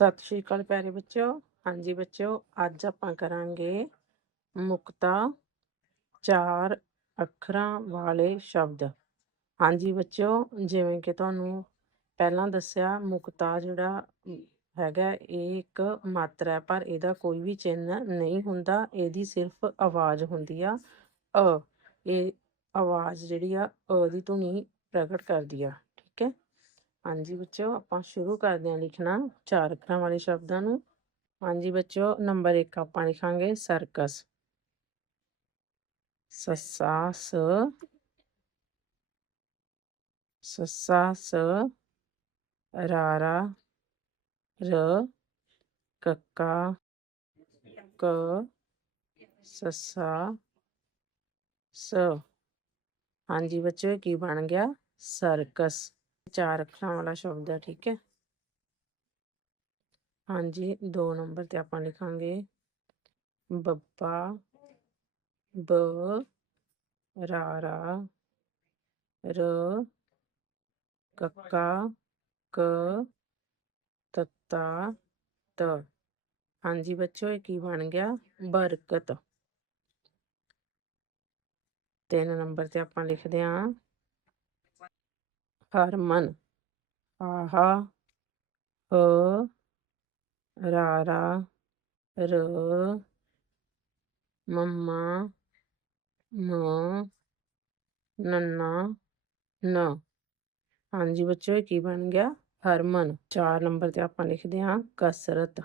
ਸਤਿ ਸ਼੍ਰੀ ਅਕਾਲ ਪਿਆਰੇ ਬੱਚਿਓ। ਹਾਂਜੀ ਬੱਚਿਓ, ਅੱਜ ਆਪਾਂ ਕਰਾਂਗੇ ਮੁਕਤਾ ਚਾਰ ਅੱਖਰਾਂ ਵਾਲੇ ਸ਼ਬਦ। ਹਾਂਜੀ ਬੱਚਿਓ, ਜਿਵੇਂ ਕਿ ਤੁਹਾਨੂੰ ਪਹਿਲਾਂ ਦੱਸਿਆ, ਮੁਕਤਾ ਜਿਹੜਾ ਹੈਗਾ, ਇਹ ਇੱਕ ਮਾਤਰਾ ਹੈ, ਪਰ ਇਹਦਾ ਕੋਈ ਵੀ ਚਿੰਨ੍ਹ ਨਹੀਂ ਹੁੰਦਾ। ਇਹਦੀ ਸਿਰਫ ਆਵਾਜ਼ ਹੁੰਦੀ ਆ, ਅ। ਇਹ ਆਵਾਜ਼ ਜਿਹੜੀ ਆ, ਅ ਦੀ ਧੁਨੀ ਪ੍ਰਗਟ ਕਰਦੀ ਆ। ਹਾਂਜੀ ਬੱਚਿਓ, ਆਪਾਂ ਸ਼ੁਰੂ ਕਰਦੇ ਹਾਂ ਲਿਖਣਾ, ਚਾਰ ਅੱਖਰਾਂ ਵਾਲੇ ਸ਼ਬਦਾਂ ਨੂੰ। ਹਾਂਜੀ ਬੱਚਿਓ, ਨੰਬਰ 1 ਆਪਾਂ ਲਿਖਾਂਗੇ, ਸਰਕਸ। ਸੱਸਾ ਸ ਸੱਸਾ ਸ ਰਾਰਾ। ਰ। ਕੱਕਾ। ਕ। ਸੱਸਾ। ਸ। ਹਾਂਜੀ ਬੱਚਿਓ ਕੀ ਬਣ ਗਿਆ? ਸਰਕਸ। ਚਾਰ ਅੱਖਰਾਂ ਵਾਲਾ ਸ਼ਬਦ ਹੈ ਠੀਕ ਹੈ ਹਾਂਜੀ 2 ਨੰਬਰ ਤੇ ਆਪਾਂ ਲਿਖਾਂਗੇ ਬੱਬਾ ਬ ਰਾਰਾ ਰ ਕੱਕਾ ਕ ਤੱਤਾ ਤ ਹਾਂਜੀ ਬੱਚਿਓ ਇਹ ਕੀ ਬਣ ਗਿਆ ਬਰਕਤ ਤਿੰਨ ਨੰਬਰ ਤੇ ਆਪਾਂ ਲਿਖਦੇ ਹਾਂ ਹਰਮਨ ਆਹਾ, ਹ ਰਾਰਾ ਰ ਮੰਮਾ ਮ ਨੰਨਾ, ਨ। ਹਾਂਜੀ ਬੱਚਿਓ, ਇਹ ਕੀ ਬਣ ਗਿਆ? ਹਰਮਨ 4 ਨੰਬਰ ਤੇ ਆਪਾਂ ਲਿਖਦੇ ਹਾਂ, ਕਸਰਤ।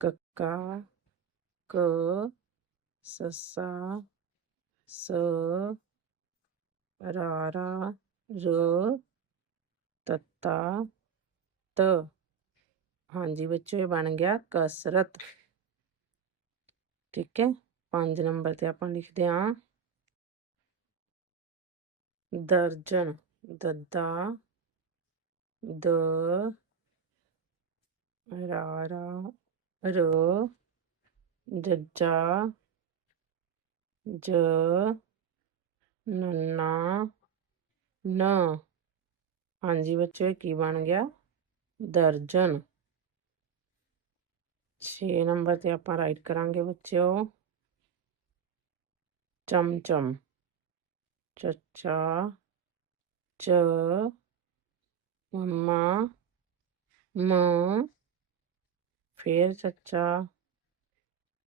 ਕੱਕਾ, ਕ, ਸੱਸਾ, ਸ ਰਾਰਾ ਰ ਤੱਤਾ ਤ ਹਾਂਜੀ ਬੱਚਿਓ ਇਹ ਬਣ ਗਿਆ ਕਸਰਤ। ਠੀਕ ਹੈ 5 ਨੰਬਰ ਤੇ ਆਪਾਂ ਲਿਖਦੇ ਹਾਂ। ਦਰਜਨ, ਦੱਦਾ, ਦ ਰਾਰਾ ਰ, ਜੱਜਾ, ਜ, ਨੰਨਾ। ਨ। ਹਾਂਜੀ ਬੱਚਿਓ ਇਹ ਕੀ ਬਣ ਗਿਆ? ਦਰਜਨ। ਛੇ ਨੰਬਰ ਤੇ ਆਪਾਂ ਰਾਈਟ ਕਰਾਂਗੇ ਬੱਚਿਓ। ਚਮਚਮ। ਚੱਚਾ। ਚ। ਮੰਮਾ। ਮ। ਫੇਰ ਚੱਚਾ।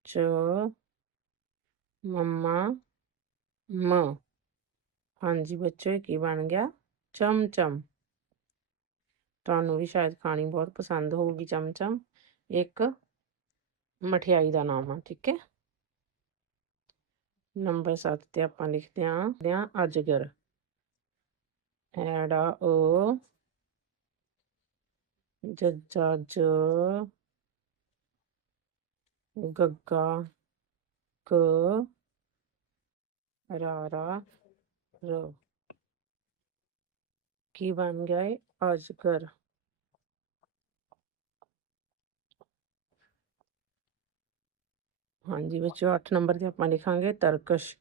ਚ। ਮੰਮਾ। ਮ। ਹਾਂਜੀ, ਬੱਚੋ ਇਹ ਕੀ ਬਣ ਗਿਆ? ਚਮਚਮ। ਤੁਹਾਨੂੰ ਵੀ ਸ਼ਾਇਦ ਖਾਣੀ ਬਹੁਤ ਪਸੰਦ ਹੋਊਗੀ ਚਮਚਮ। ਇੱਕ ਮਠਿਆਈ ਦਾ ਨਾਮ ਆ, ਠੀਕ ਹੈ? ਨੰਬਰ 7 ਤੇ ਆਪਾਂ ਲਿਖਦੇ ਹਾਂ ਲਿਆ ਅਜਗਰ। ਐੜਾ ਓ ਜੱਜਾ ਜ ਗੱਗਾ, ਕ ਰਾਰਾ ਰ ਕੀ ਬਣ ਗਿਆ ਹੈ ਅਜਗਰ ਹਾਂਜੀ ਬੱਚਿਓ 8 ਨੰਬਰ ਤੇ ਆਪਾਂ ਲਿਖਾਂਗੇ ਤਰਕਸ਼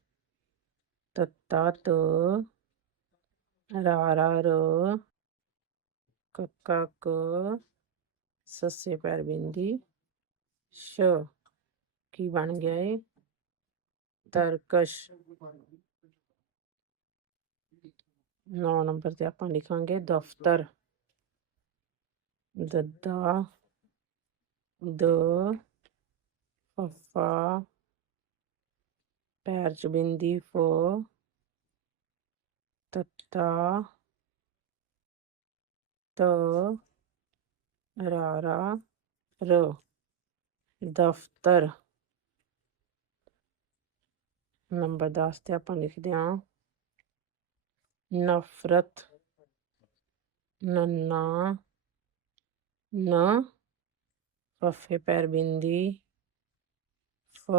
ਤੱਤਾ ਤ ਰਾਰਾ ਰ ਕੱਕਾ ਕ ਸੱਸੇ ਪੈਰ ਬਿੰਦੀ ਸ਼ ਕੀ ਬਣ ਗਿਆ ਏ ਤਰਕਸ਼ 9 ਨੰਬਰ ਤੇ ਆਪਾਂ ਲਿਖਾਂਗੇ ਦਫ਼ਤਰ। ਦੱਦਾ ਦ ਫਫਾ ਪੈਰ ਚ ਬਿੰਦੀ, ਫ ਤੱਤਾ ਤ ਰਾਰਾ ਰ ਦਫ਼ਤਰ। ਨੰਬਰ 10 ਤੇ ਆਪਾਂ ਲਿਖਦੇ ਹਾਂ ਨਫ਼ਰਤ ਨੰਨਾ ਨ ਫਫੇ ਪੈਰ ਬਿੰਦੀ ਫ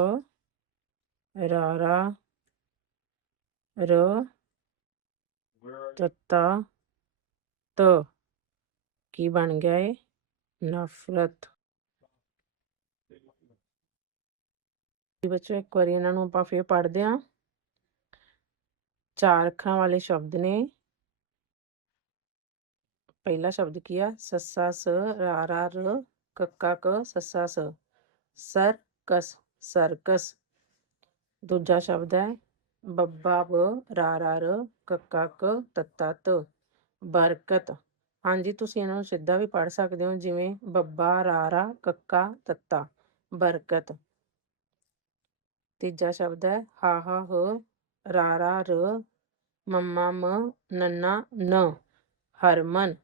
ਰਾਰਾ ਰ ਤੱਤਾ ਤ ਕੀ ਬਣ ਗਿਆ ਏ ਨਫ਼ਰਤ ਜੀ ਬੱਚੋ ਇੱਕ ਵਾਰੀ ਇਹਨਾਂ ਨੂੰ ਆਪਾਂ ਫੇਰ ਪੜ੍ਹਦੇ ਹਾਂ ਚਾਰ ਅੱਖਰਾਂ ਵਾਲੇ ਸ਼ਬਦ ਨੇ। ਪਹਿਲਾ ਸ਼ਬਦ ਕੀ ਆ? ਸੱਸਾ, ਸ ਰਾਰਾ ਰ ਕੱਕਾ ਕ ਸੱਸਾ, ਸ। Circus circus. ਦੂਜਾ ਸ਼ਬਦ ਹੈ, ਬੱਬਾ ਬ ਰਾਰਾ ਰ ਕੱਕਾ ਕ ਤੱਤਾ, ਤ। ਬਰਕਤ। ਹਾਂਜੀ, ਤੁਸੀਂ ਇਹਨਾਂ ਨੂੰ ਸਿੱਧਾ ਵੀ ਪੜ੍ਹ ਸਕਦੇ ਹੋ, ਜਿਵੇਂ ਬੱਬਾ ਰਾਰਾ ਕੱਕਾ ਤੱਤਾ, ਬਰਕਤ। ਤੀਜਾ ਸ਼ਬਦ ਹੈ, ਹਾ ਹਾ, ਹ ਰਾਰਾ ਰ ਮੰਮਾ ਮ ਨੰਨਾ, ਨ, ਹਰਮਨ।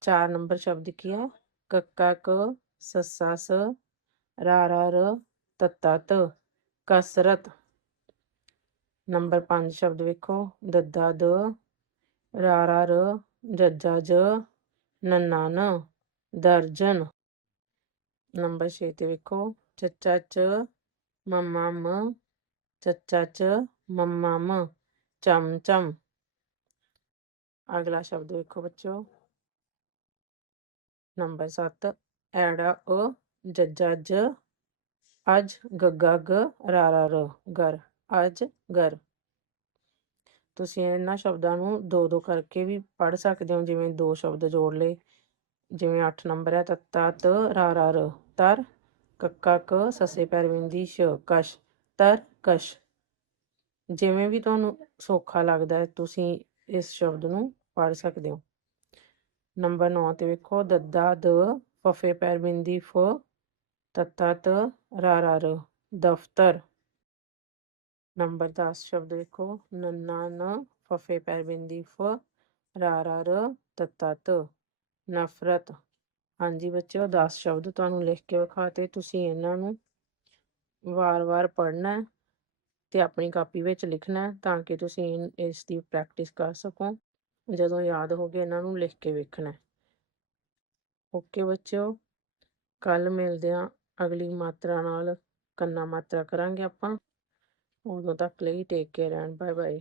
ਚਾਰ ਨੰਬਰ ਸ਼ਬਦ ਕੀ ਹੈ ਕੱਕਾ, ਕ, ਸੱਸਾ, ਸ, ਰਾਰਾ, ਰ, ਤੱਤਾ, ਤ, ਕਸਰਤ। ਨੰਬਰ 5 ਸ਼ਬਦ ਵੇਖੋ। ਦੱਦਾ, ਦ, ਰਾਰਾ, ਰ, ਜੱਜਾ, ਜ, ਨੰਨਾ, ਨ, ਦਰਜਨ। ਨੰਬਰ 6 ਤੇ ਵੇਖੋ। ਚੱਚਾ, ਚ, ਮੰਮਾ, ਮ, ਚੱਚਾ, ਚ, ਮੰਮਾ, ਮ। ਚਮ ਚਮ। ਅਗਲਾ ਸ਼ਬਦ ਵੇਖੋ ਬੱਚੋ ਨੰਬਰ 7 ਐੜਾ ਅ, ਜੱਜਾ ਜ ਅਜ ਗੱਗਾ ਗ ਰਾਰਾ ਰ ਗਰ ਅਜ ਗਰ ਤੁਸੀਂ ਇਹਨਾਂ ਸ਼ਬਦਾਂ ਨੂੰ ਦੋ ਦੋ ਕਰਕੇ ਵੀ ਪੜ੍ਹ ਸਕਦੇ ਹੋ, ਜਿਵੇਂ ਦੋ ਸ਼ਬਦ ਜੋੜ ਲਏ। ਜਿਵੇਂ 8 ਨੰਬਰ ਹੈ, ਤੱਤਾ, ਤ ਰਾਰਾ ਰ ਤਰ, ਕੱਕਾ, ਕ, ਸਸੇ ਪੈਰਵਿੰਦੀ ਸ਼, ਕਸ਼। ਤਰ, ਕਸ਼। ਜਿਵੇਂ ਵੀ ਤੁਹਾਨੂੰ ਸੌਖਾ ਲੱਗਦਾ ਹੈ, ਤੁਸੀਂ ਇਸ ਸ਼ਬਦ ਨੂੰ ਪੜ੍ਹ ਸਕਦੇ ਹੋ। ਨੰਬਰ 9 ਤੇ ਵੇਖੋ, ਦੱਦਾ ਦ, ਫਫੇ ਪੈਰ ਬਿੰਦੀ ਫ, ਤੱਤਾ ਤ ਰਾਰਾ ਰ ਦਫਤਰ। ਨੰਬਰ 10 ਸ਼ਬਦ ਵੇਖੋ, ਨੰਨਾ ਨ, ਫਫੇ ਪੈਰ ਬਿੰਦੀ ਫ ਰਾਰਾ ਰ ਤੱਤਾ ਤ, ਨਫ਼ਰਤ। ਹਾਂਜੀ ਬੱਚਿਓ 10 ਸ਼ਬਦ ਤੁਹਾਨੂੰ ਲਿਖ ਕੇ ਵਿਖਾਤੇ ਤੁਸੀਂ ਇਹਨਾਂ ਨੂੰ ਵਾਰ-ਵਾਰ ਪੜ੍ਹਨਾ ਹੈ। ਤੇ ਆਪਣੀ ਕਾਪੀ ਵਿੱਚ ਲਿਖਣਾ ਤਾਂ ਕਿ ਤੁਸੀਂ ਇਨ- ਇਸ ਦੀ ਪ੍ਰੈਕਟਿਸ ਕਰ ਸਕੋ। ਜਦੋਂ ਯਾਦ ਹੋ ਗਏ ਇਹਨਾਂ ਨੂੰ ਲਿਖ ਕੇ ਵੇਖਣਾ ਓਕੇ ਬੱਚਿਓ ਕੱਲ ਮਿਲਦੇ ਹਾਂ। ਅਗਲੀ ਮਾਤਰਾ ਨਾਲ ਕੰਨਾ ਮਾਤਰਾ ਕਰਾਂਗੇ ਆਪਾਂ। ਉਦੋਂ ਤੱਕ ਲਈ take care and bye bye